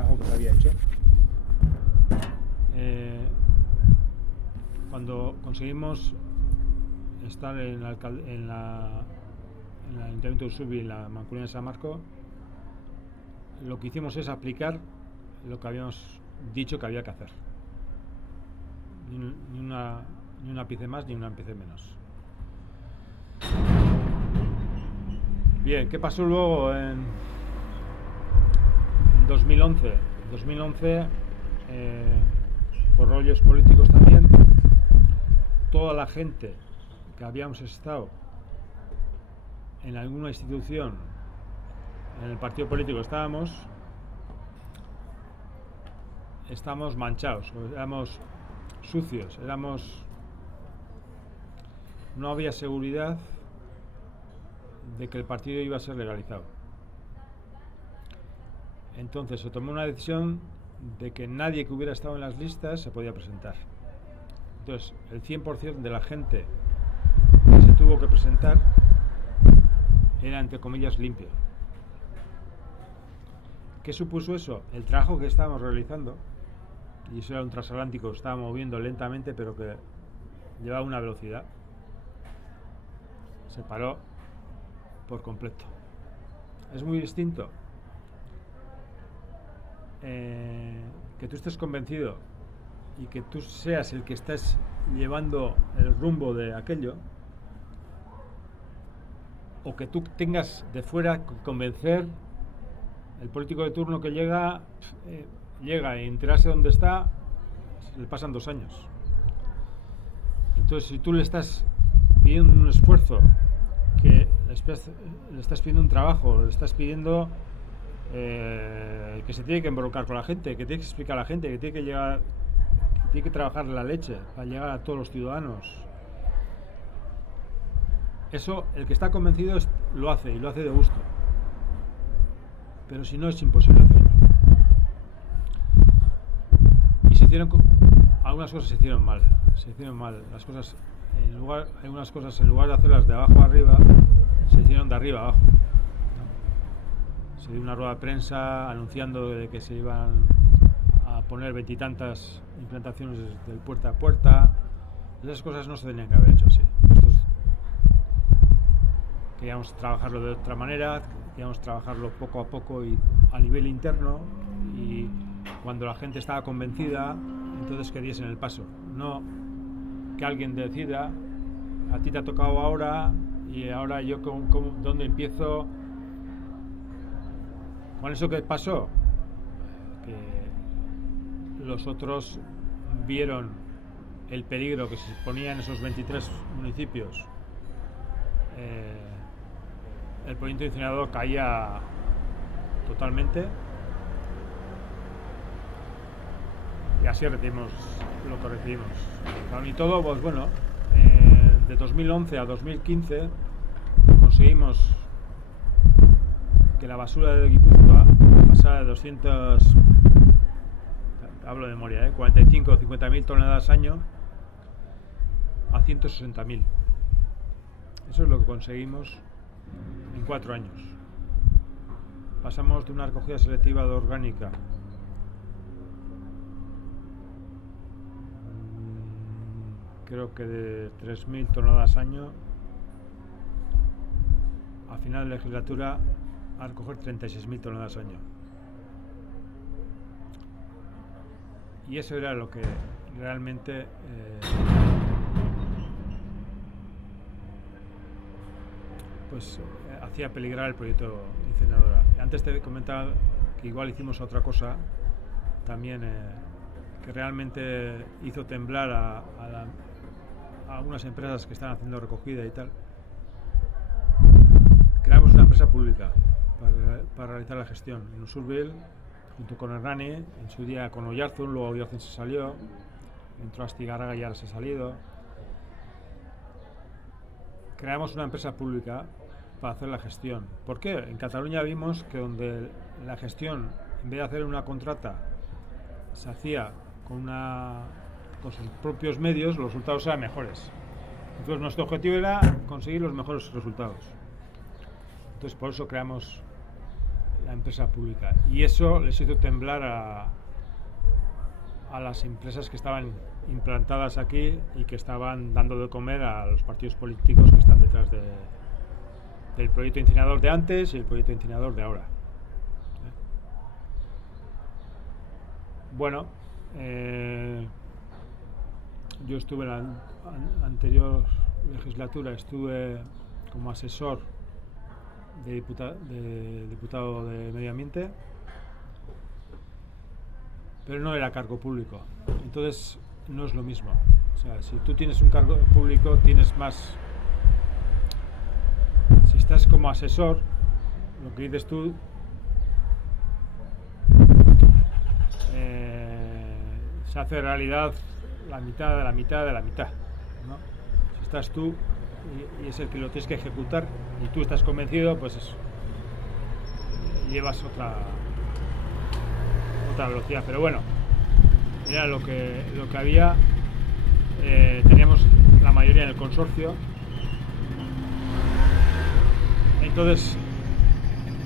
trabajo que se había hecho. Cuando conseguimos estar en el Ayuntamiento de Usurbil y en la Mancomunidad de San Marco, lo que hicimos es aplicar lo que habíamos dicho que había que hacer. Ni un ápice más ni un ápice menos. Bien, ¿qué pasó luego en 2011? En 2011, por rollos políticos también, toda la gente que habíamos estado en alguna institución, en el partido político estábamos manchados, éramos sucios, no había seguridad de que el partido iba a ser legalizado. Entonces se tomó una decisión de que nadie que hubiera estado en las listas se podía presentar. Entonces el 100% de la gente que se tuvo que presentar era, entre comillas, limpio. ¿Qué supuso eso? El trabajo que estábamos realizando, y eso era un transatlántico, estaba moviendo lentamente, pero que llevaba una velocidad, se paró por completo. Es muy distinto que tú estés convencido y que tú seas el que estés llevando el rumbo de aquello, o que tú tengas de fuera que convencer el político de turno que llega y enterarse dónde está, le pasan 2 años. Entonces, si tú le estás pidiendo un esfuerzo, que le estás pidiendo un trabajo, le estás pidiendo que se tiene que involucrar con la gente, que tiene que explicar a la gente, que tiene que llegar, que tiene que trabajar la leche para llegar a todos los ciudadanos. Eso, el que está convencido lo hace, y lo hace de gusto. Pero si no, es imposible hacerlo. Y algunas cosas se hicieron mal. Las cosas, algunas cosas, en lugar de hacerlas de abajo a arriba, se hicieron de arriba a abajo. Se dio una rueda de prensa anunciando de que se iban a poner 20 y tantas implantaciones del puerta a puerta. Esas cosas no se tenían que haber hecho así. Queríamos trabajarlo de otra manera, queríamos trabajarlo poco a poco y a nivel interno, y cuando la gente estaba convencida, entonces que diesen el paso. No que alguien decida, a ti te ha tocado ahora, y ahora yo ¿dónde empiezo? Con eso que pasó, que los otros vieron el peligro que se ponía en esos 23 municipios. El proyecto incinerador caía totalmente, y así recibimos lo que recibimos. Y todo, pues bueno, de 2011 a 2015 conseguimos que la basura de Guipúzcoa pasara de 200, hablo de memoria, 45 o 50.000 toneladas año a 160.000. Eso es lo que conseguimos en 4 años. Pasamos de una recogida selectiva de orgánica creo que de 3.000 toneladas año, a final de legislatura, a recoger 36.000 toneladas año. Y eso era lo que realmente hacía peligrar el proyecto incineradora. Antes te comentaba que igual hicimos otra cosa también que realmente hizo temblar a algunas empresas que están haciendo recogida y tal. Creamos una empresa pública para realizar la gestión en Usurbil, junto con Hernani, en su día con Oyarzun, luego Oyarzun se salió, entró Astigarraga y ahora se ha salido. Creamos una empresa pública para hacer la gestión. ¿Por qué? En Cataluña vimos que donde la gestión, en vez de hacer una contrata, se hacía con sus propios medios, los resultados eran mejores. Entonces nuestro objetivo era conseguir los mejores resultados. Entonces por eso creamos la empresa pública, y eso les hizo temblar a las empresas que estaban implantadas aquí y que estaban dando de comer a los partidos políticos que están detrás del proyecto incinerador de antes y el proyecto incinerador de ahora. Bueno, yo estuve en la anterior legislatura, estuve como asesor de diputado de Medio Ambiente, pero no era cargo público, entonces no es lo mismo. O sea, si tú tienes un cargo público, tienes más. Si estás como asesor, lo que dices tú se hace realidad la mitad de la mitad de la mitad, ¿no? Si estás tú y es el que lo tienes que ejecutar y tú estás convencido, pues llevas otra velocidad. Pero bueno, era lo que había. Teníamos la mayoría en el consorcio, entonces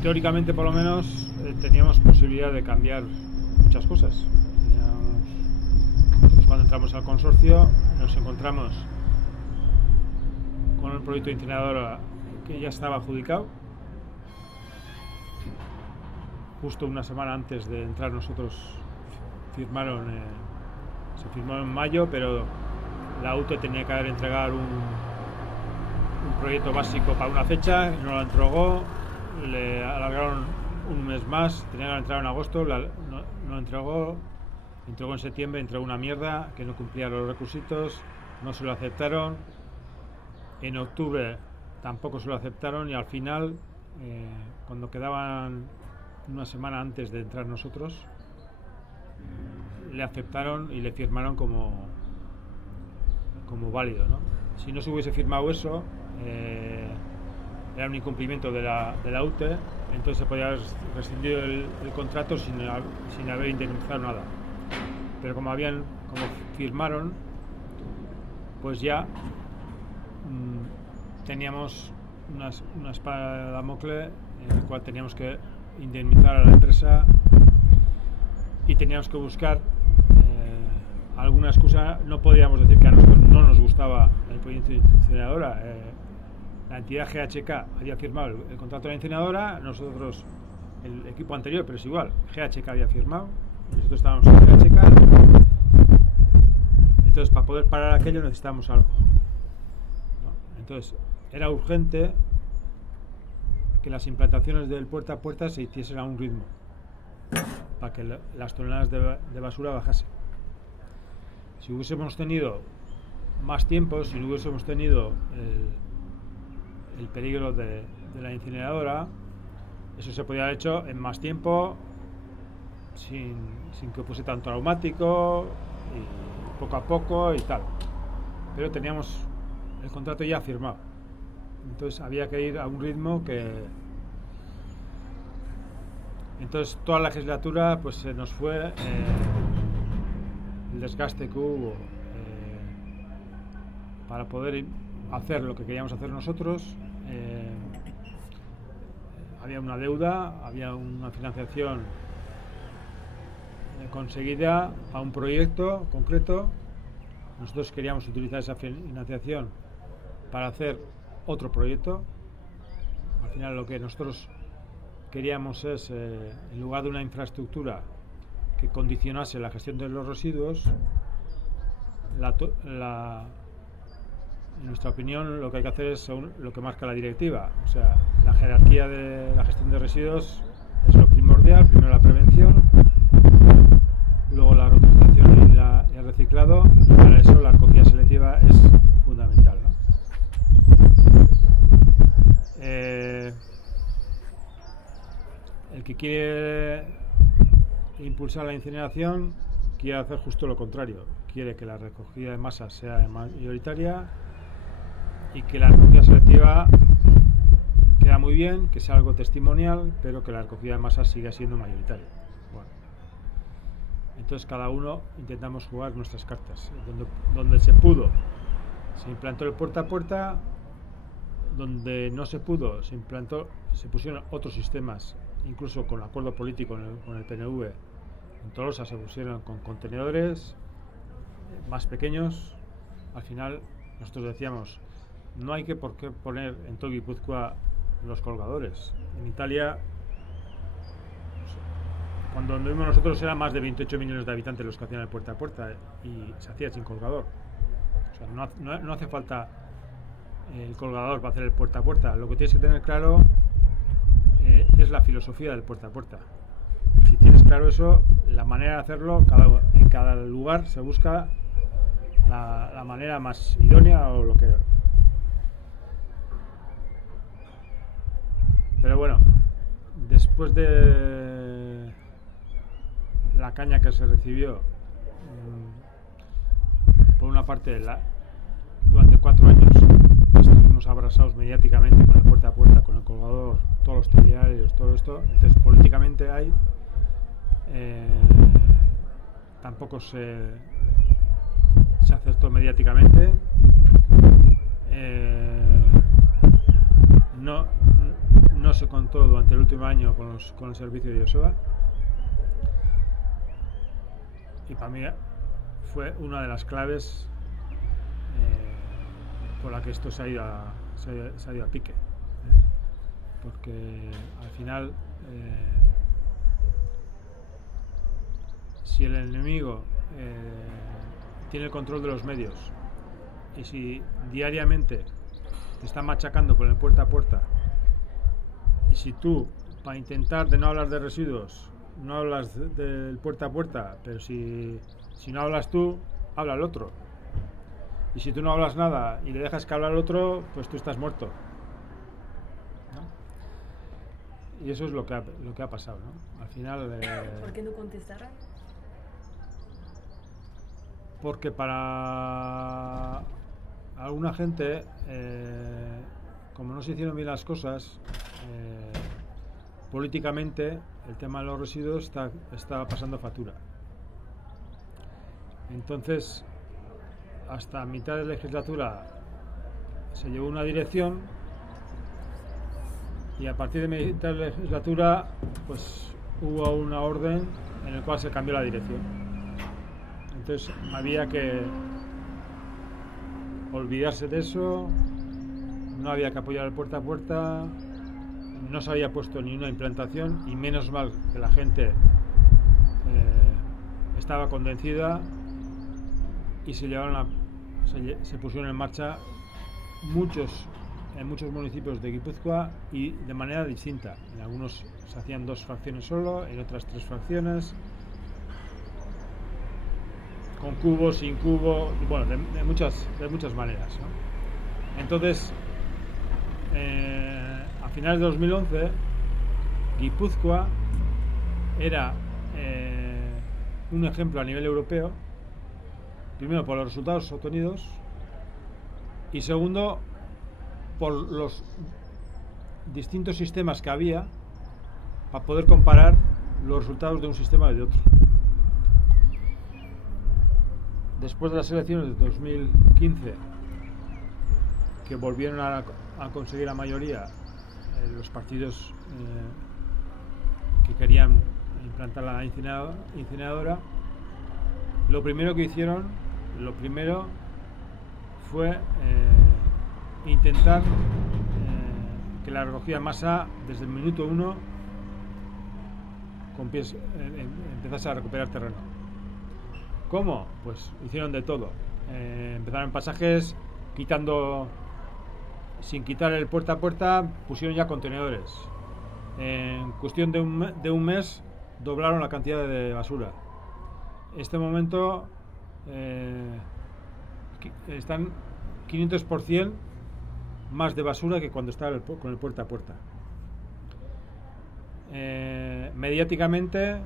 teóricamente por lo menos teníamos posibilidad de cambiar muchas cosas. Nosotros cuando entramos al consorcio nos encontramos con un proyecto incinerador que ya estaba adjudicado. Justo una semana antes de entrar nosotros se firmó en mayo, pero la UTE tenía que haber entregado un proyecto básico para una fecha, no lo entregó, le alargaron un mes más, tenía que haber entrado en agosto, no entregó en septiembre, entregó una mierda que no cumplía los requisitos, no se lo aceptaron, en octubre tampoco se lo aceptaron y al final, cuando quedaban una semana antes de entrar nosotros, le aceptaron y le firmaron como válido, ¿no? Si no se hubiese firmado eso, era un incumplimiento de la UTE, entonces se podía haber rescindido el contrato sin haber indemnizado nada. Pero como firmaron, pues ya teníamos una espada de Damocles en la cual teníamos que indemnizar a la empresa y teníamos que buscar alguna excusa. No podíamos decir que a nosotros no nos gustaba el proyecto de incineradora. La entidad GHK había firmado el contrato de la incineradora, nosotros, el equipo anterior, pero es igual, GHK había firmado, nosotros estábamos en GHK, entonces para poder parar aquello necesitábamos algo, ¿no? Entonces era urgente que las implantaciones del puerta a puerta se hiciesen a un ritmo para que las toneladas de basura bajasen. Si hubiésemos tenido más tiempo, si no hubiésemos tenido el peligro de la incineradora, eso se podía haber hecho en más tiempo, sin que fuese tan traumático, y poco a poco y tal. Pero teníamos el contrato ya firmado, entonces había que ir a un ritmo que... Entonces toda la legislatura pues se nos fue el desgaste que hubo para poder hacer lo que queríamos hacer nosotros. Había una deuda, había una financiación conseguida a un proyecto concreto. Nosotros queríamos utilizar esa financiación para hacer otro proyecto. Al final lo que nosotros queríamos es, en lugar de una infraestructura que condicionase la gestión de los residuos, en nuestra opinión lo que hay que hacer es lo que marca la directiva. O sea, la jerarquía de la gestión de residuos es lo primordial. Primero la prevención, luego la reutilización y el reciclado, y para eso la recogida selectiva es fundamental, ¿no? El que quiere impulsar la incineración quiere hacer justo lo contrario. Quiere que la recogida de masas sea mayoritaria y que la recogida selectiva queda muy bien, que sea algo testimonial, pero que la recogida de masas siga siendo mayoritaria. Bueno, entonces cada uno intentamos jugar nuestras cartas. Donde se pudo, se implantó el puerta a puerta. Donde no se pudo, se pusieron otros sistemas incluso con acuerdo político con el PNV, en Tolosa se pusieron con contenedores más pequeños. Al final nosotros decíamos, no hay que por qué poner en todo Guipúzcoa los colgadores. En Italia, cuando vivimos nosotros, eran más de 28 millones de habitantes los que hacían el puerta a puerta y se hacía sin colgador. O sea, no hace falta el colgador para hacer el puerta a puerta. Lo que tienes que tener claro es la filosofía del puerta a puerta. Si tienes claro eso, la manera de hacerlo, en cada lugar se busca la manera más idónea o lo que... Pero bueno, después de la caña que se recibió, por una parte, durante 4 años estuvimos abrasados mediáticamente con el puerta a puerta, con el colgador, todos los telediarios, todo esto. Entonces, políticamente tampoco se aceptó mediáticamente. No se contó durante el último año con el servicio de Joseba, y para mí fue una de las claves por la que esto se ha ido a pique, porque al final si el enemigo tiene el control de los medios y si diariamente te está machacando con el puerta a puerta, y si tú, para intentar de no hablar de residuos, no hablas del puerta a puerta, pero si no hablas tú, habla el otro. Y si tú no hablas nada y le dejas que habla el otro, pues tú estás muerto, ¿no? Y eso es lo que ha pasado, ¿no? Al final... ¿Por qué no contestaron? Porque para alguna gente, como no se hicieron bien las cosas, políticamente el tema de los residuos está pasando factura. Entonces, hasta mitad de legislatura se llevó una dirección, y a partir de mitad de legislatura pues hubo una orden en la cual se cambió la dirección. Entonces había que olvidarse de eso, no había que apoyar el puerta a puerta, no se había puesto ni una implantación, y menos mal que la gente estaba convencida y se pusieron en marcha en muchos municipios de Guipúzcoa, y de manera distinta. En algunos se hacían 2 fracciones solo, en otras 3 fracciones, con cubo, sin cubo, bueno, de muchas maneras, ¿no? Entonces, a finales de 2011, Guipúzcoa era un ejemplo a nivel europeo, primero por los resultados obtenidos y segundo por los distintos sistemas que había para poder comparar los resultados de un sistema y de otro. Después de las elecciones de 2015, que volvieron a conseguir la mayoría los partidos que querían implantar la incineradora, lo primero que hicieron fue intentar que la recogida en masa desde el minuto 1 empezase a recuperar terreno. ¿Cómo? Pues hicieron de todo. Empezaron en pasajes sin quitar el puerta a puerta, pusieron ya contenedores. En cuestión de un mes doblaron la cantidad de basura. En este momento están 500% más de basura que cuando estaba con el puerta a puerta. Mediáticamente,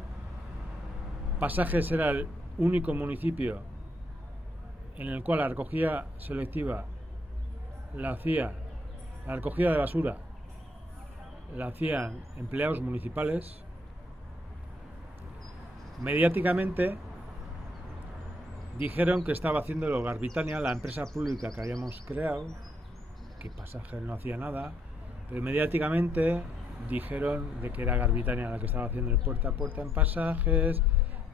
Pasajes era el único municipio en el cual la recogida selectiva la recogida de basura la hacían empleados municipales. Mediáticamente dijeron que estaba haciéndolo Garbitania, la empresa pública que habíamos creado, que Pasajes no hacía nada, pero mediáticamente dijeron de que era Garbitania la que estaba haciendo el puerta a puerta en pasajes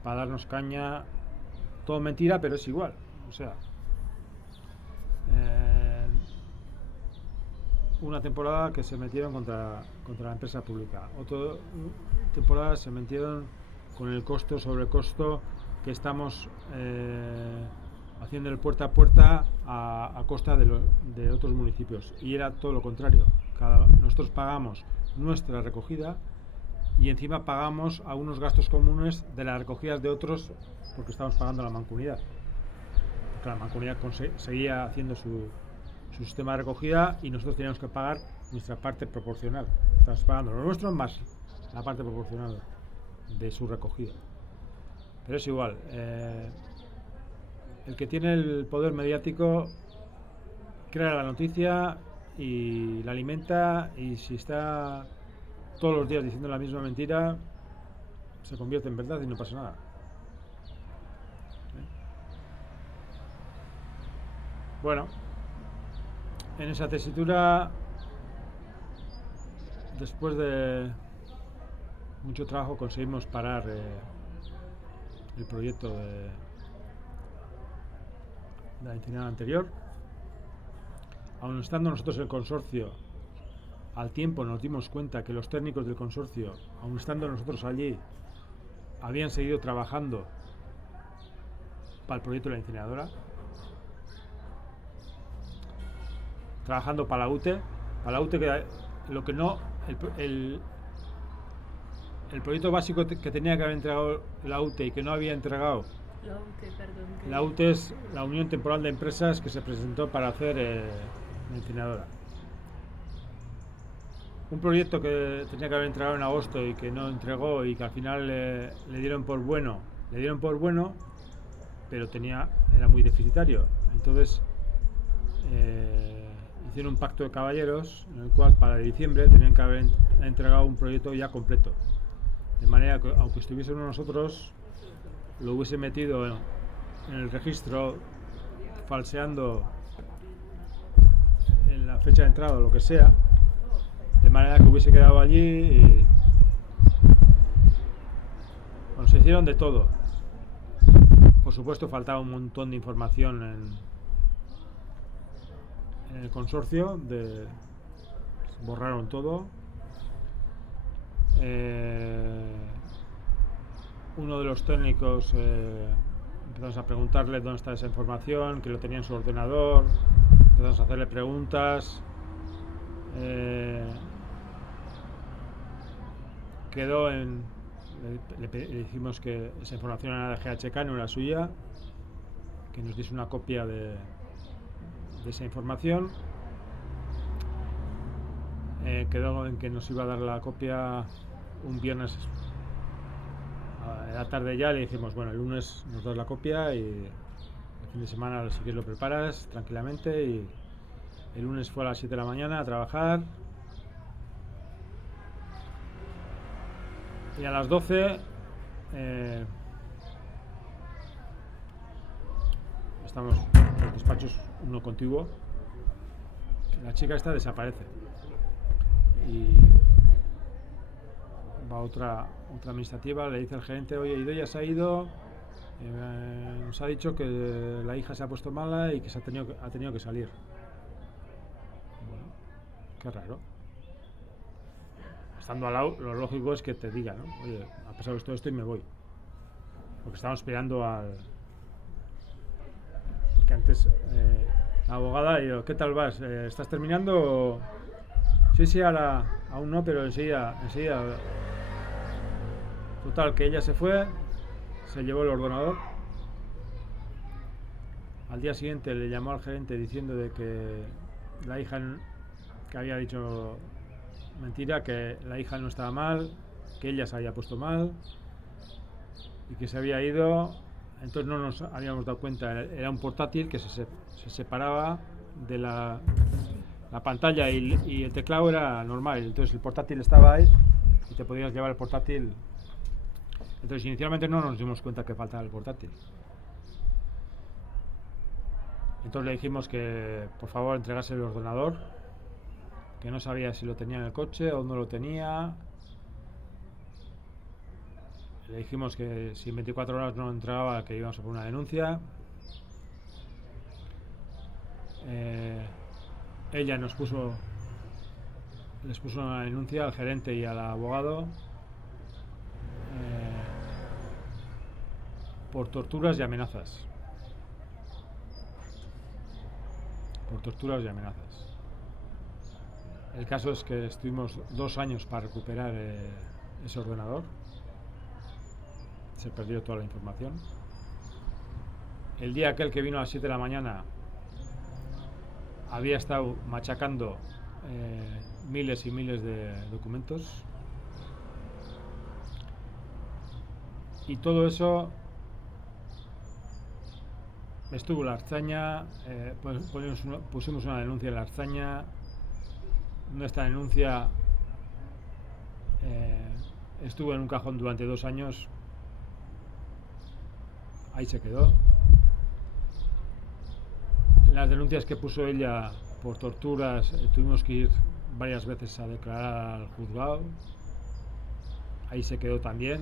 para darnos caña. Todo mentira, pero es igual. O sea, una temporada que se metieron contra la empresa pública, otra temporada se metieron con el costo sobre costo que estamos haciendo el puerta a puerta a costa de otros municipios, y era todo lo contrario. Nosotros pagamos nuestra recogida y encima pagamos a unos gastos comunes de las recogidas de otros, porque estamos pagando la Mancomunidad, porque la Mancomunidad seguía haciendo su sistema de recogida y nosotros teníamos que pagar nuestra parte proporcional. Estamos pagando lo nuestro más la parte proporcional de su recogida. Pero es igual, el que tiene el poder mediático crea la noticia y la alimenta, y si está todos los días diciendo la misma mentira, se convierte en verdad y no pasa nada. Bueno, en esa tesitura, después de mucho trabajo, conseguimos parar el proyecto de la incineradora anterior. Aun estando nosotros en el consorcio, al tiempo nos dimos cuenta que los técnicos del consorcio, aun estando nosotros allí, habían seguido trabajando para el proyecto de la incineradora, trabajando para la UTE, que lo que no, el proyecto básico que tenía que haber entregado la UTE y que no había entregado. La UTE es la Unión Temporal de Empresas que se presentó para hacer la incineradora. Un proyecto que tenía que haber entregado en agosto y que no entregó, y que al final le dieron por bueno, pero era muy deficitario. Entonces hicieron un pacto de caballeros en el cual para diciembre tenían que haber entregado un proyecto ya completo, de manera que aunque estuviésemos nosotros, lo hubiese metido en el registro falseando en la fecha de entrada o lo que sea, de manera que hubiese quedado allí. Y bueno, se hicieron de todo. Por supuesto, faltaba un montón de información en el consorcio, borraron todo. Uno de los técnicos, empezamos a preguntarle dónde está esa información, que lo tenía en su ordenador, empezamos a hacerle preguntas. Le dijimos que esa información era de GHK, no era suya, que nos diese una copia de esa información. Quedó en que nos iba a dar la copia un viernes a la tarde. Ya le dijimos, bueno, el lunes nos das la copia y el fin de semana si quieres lo preparas tranquilamente. Y el lunes fue a las 7 de la mañana a trabajar, y a las 12 estamos en los despachos, uno contiguo. La chica esta desaparece y va otra administrativa, le dice al gerente: oye, Idoia se ha ido, nos ha dicho que la hija se ha puesto mala y que ha tenido que salir. Bueno, qué raro. Estando al lado, lo lógico es que te diga, ¿no? Oye, ha pasado esto y me voy. Porque estamos esperando porque antes la abogada, y yo, ¿qué tal vas? ¿Estás terminando? Sí, aún no, pero enseguida. Total, que ella se fue, se llevó el ordenador. Al día siguiente le llamó al gerente diciendo de que la hija, que había dicho mentira, que la hija no estaba mal, que ella se había puesto mal y que se había ido. Entonces no nos habíamos dado cuenta, era un portátil que se separaba de la pantalla, y el teclado era normal. Entonces el portátil estaba ahí y te podías llevar el portátil. Entonces inicialmente no nos dimos cuenta que faltaba el portátil. Entonces le dijimos que por favor entregase el ordenador, que no sabía si lo tenía en el coche o no lo tenía. Le dijimos que si en 24 horas no entraba, que íbamos a poner una denuncia. Ella les puso una denuncia al gerente y al abogado por torturas y amenazas. Por torturas y amenazas. El caso es que estuvimos 2 años para recuperar ese ordenador. Se perdió toda la información. El día aquel que vino a las 7 de la mañana había estado machacando miles y miles de documentos, y todo eso estuvo en la Artzaina. Pusimos una denuncia en la Artzaina. Nuestra denuncia estuvo en un cajón durante 2 años. Ahí se quedó. Las denuncias que puso ella por torturas, tuvimos que ir varias veces a declarar al juzgado. Ahí se quedó también,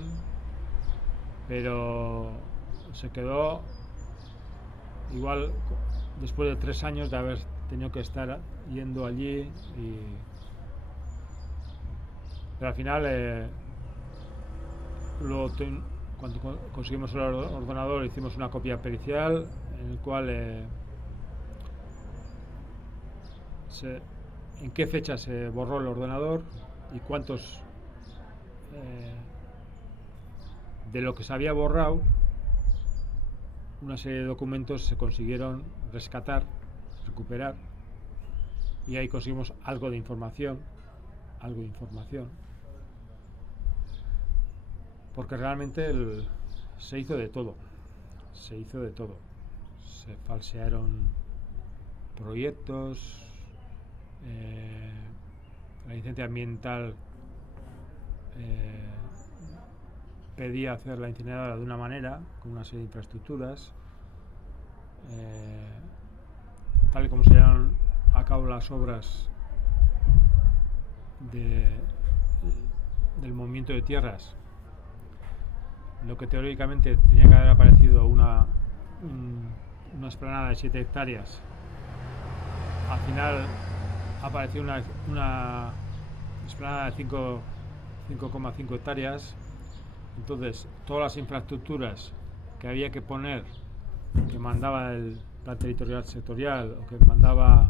pero se quedó igual después de 3 años de haber tenido que estar yendo allí. Pero al final, cuando conseguimos el ordenador, hicimos una copia pericial en el cual en qué fecha se borró el ordenador y cuántos de lo que se había borrado, una serie de documentos se consiguieron rescatar, recuperar, y ahí conseguimos algo de información, porque realmente se hizo de todo. Se falsearon proyectos. La licencia ambiental pedía hacer la incineradora de una manera, con una serie de infraestructuras. Tal y como se llevan a cabo las obras del movimiento de tierras, lo que teóricamente tenía que haber aparecido una explanada de 7 hectáreas, al final apareció una explanada de 5,5 hectáreas. Entonces, todas las infraestructuras que había que poner, que mandaba el plan territorial sectorial o que mandaba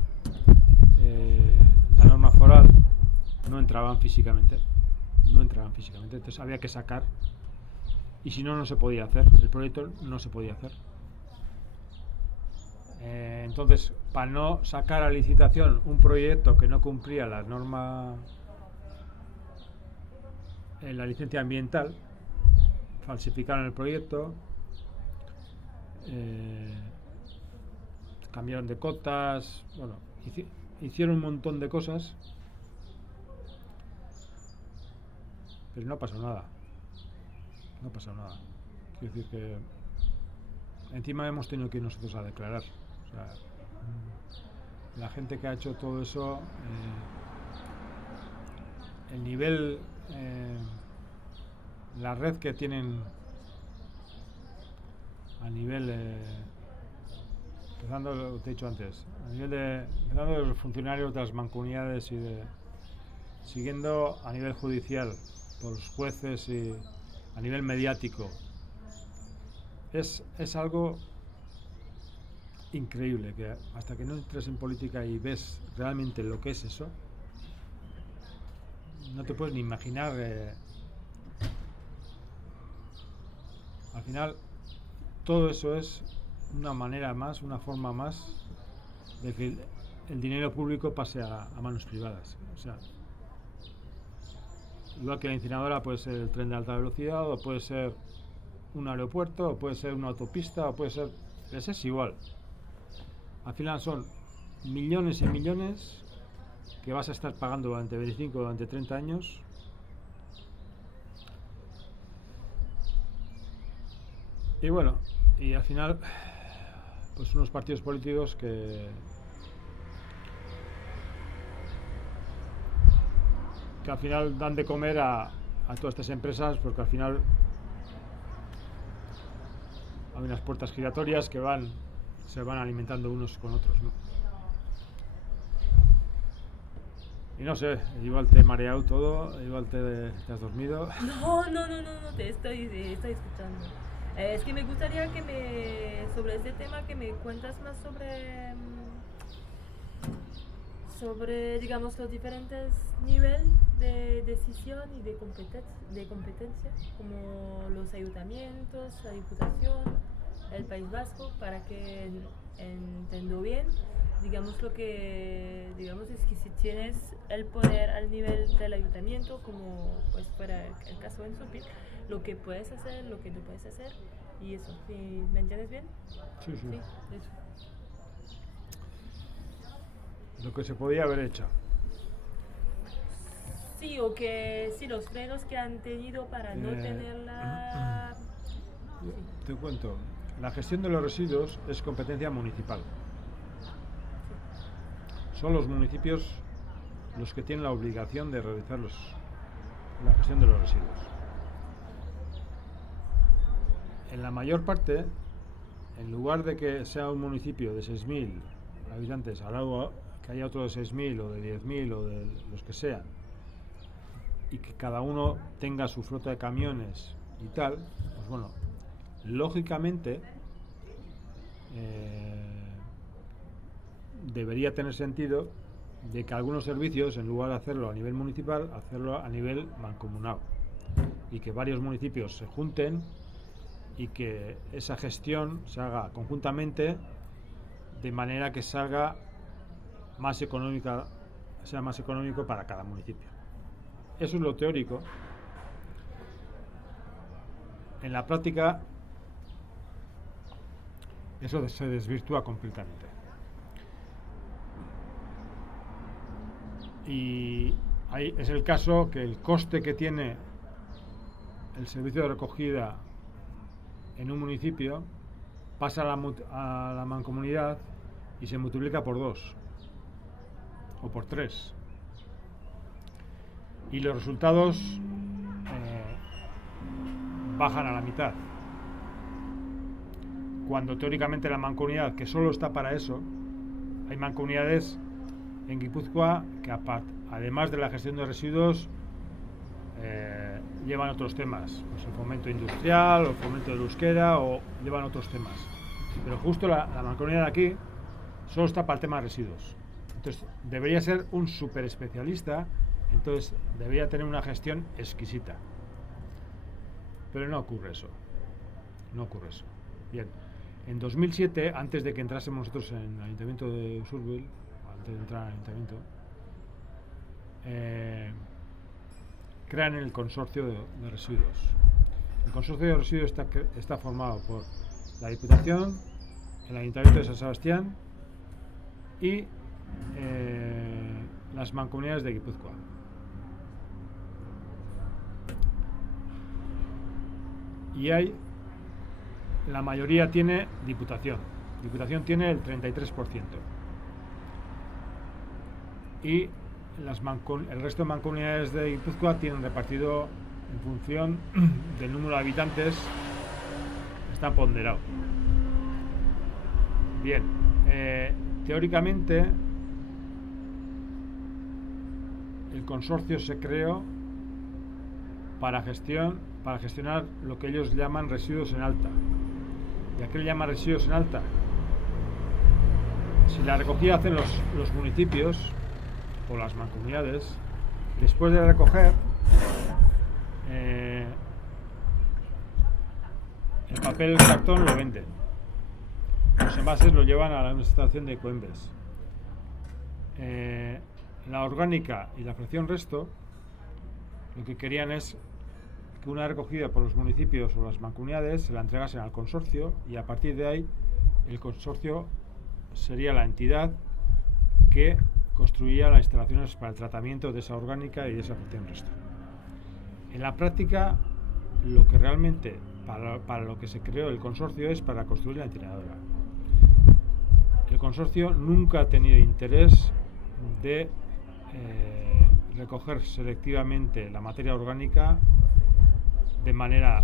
la norma foral, no entraban físicamente. Entonces había que sacar, y si no, no se podía hacer. El proyecto no se podía hacer. Entonces, para no sacar a licitación un proyecto que no cumplía la norma, la licencia ambiental, falsificaron el proyecto, cambiaron de cotas, bueno, hicieron un montón de cosas, pero no pasó nada. Quiero decir que encima hemos tenido que ir nosotros a declarar. O sea, la gente que ha hecho todo eso, el nivel, la red que tienen a nivel, empezando lo que he dicho antes, empezando de los funcionarios de las mancomunidades y siguiendo a nivel judicial por los jueces y a nivel mediático, es algo increíble, que hasta que no entres en política y ves realmente lo que es eso, no te puedes ni imaginar. Al final, todo eso es una manera más, una forma más de que el dinero público pase a manos privadas. O sea, igual que la incineradora puede ser el tren de alta velocidad, o puede ser un aeropuerto, o puede ser una autopista, o puede ser... es igual. Al final son millones y millones que vas a estar pagando durante 25 o durante 30 años. Y bueno, y al final, pues unos partidos políticos que que al final dan de comer a todas estas empresas, porque al final hay unas puertas giratorias que se van alimentando unos con otros, ¿no? Y no sé, igual te he mareado todo, igual te has dormido. No, te estoy escuchando. Es que me gustaría sobre este tema, que me cuentas más sobre, digamos, los diferentes niveles de decisión y de competencia, como los ayuntamientos, la Diputación, el País Vasco, para que entiendo bien. Digamos, lo que digamos es que si tienes el poder al nivel del ayuntamiento, como pues fuera el caso en Supil, lo que puedes hacer, lo que no puedes hacer, y eso. ¿Sí? ¿Me entiendes bien? Sí. Sí, eso. Lo que se podía haber hecho. Sí, o que sí, los frenos que han tenido para no tenerla. Sí. Te cuento, la gestión de los residuos es competencia municipal. Son los municipios los que tienen la obligación de realizar la gestión de los residuos. En la mayor parte, en lugar de que sea un municipio de 6.000 habitantes, al lado que haya otro de 6.000 o de 10.000 o de los que sean, y que cada uno tenga su flota de camiones y tal, pues bueno, lógicamente debería tener sentido de que algunos servicios, en lugar de hacerlo a nivel municipal, hacerlo a nivel mancomunado, y que varios municipios se junten y que esa gestión se haga conjuntamente, de manera que salga más económica, sea más económico para cada municipio. Eso es lo teórico. En la práctica eso se desvirtúa completamente. Y ahí es el caso que el coste que tiene el servicio de recogida en un municipio pasa a la mancomunidad y se multiplica por 2 o por 3, y los resultados bajan a la mitad, cuando teóricamente la mancomunidad, que solo está para eso, hay mancomunidades en Guipúzcoa que además de la gestión de residuos llevan otros temas, pues el fomento industrial o el fomento del euskera, o llevan otros temas, pero justo la mancomunidad de aquí solo está para el tema de residuos. Entonces debería ser un súper especialista, entonces debería tener una gestión exquisita, pero no ocurre eso. Bien, en 2007, antes de que entrásemos nosotros en el Ayuntamiento de Usurbil, antes de entrar al Ayuntamiento, crean el consorcio de residuos. El consorcio de residuos está formado por la Diputación, el Ayuntamiento de San Sebastián y las mancomunidades de Guipúzcoa. Y la mayoría tiene Diputación. Diputación tiene el 33%. Y el resto de mancomunidades de Guipúzcoa tienen repartido en función del número de habitantes, está ponderado. Bien, teóricamente el consorcio se creó para gestionar lo que ellos llaman residuos en alta. ¿Y a qué le llaman residuos en alta? Si la recogida hacen los municipios o las mancomunidades, después de recoger, el papel y el cartón lo venden. Los envases lo llevan a la estación de Coembes. La orgánica y la fracción resto, lo que querían es que una recogida por los municipios o las mancomunidades se la entregasen al consorcio, y a partir de ahí el consorcio sería la entidad que construía las instalaciones para el tratamiento de esa orgánica y de esa fracción resto. En la práctica, lo que realmente para lo que se creó el consorcio es para construir la incineradora. El consorcio nunca ha tenido interés de recoger selectivamente la materia orgánica de manera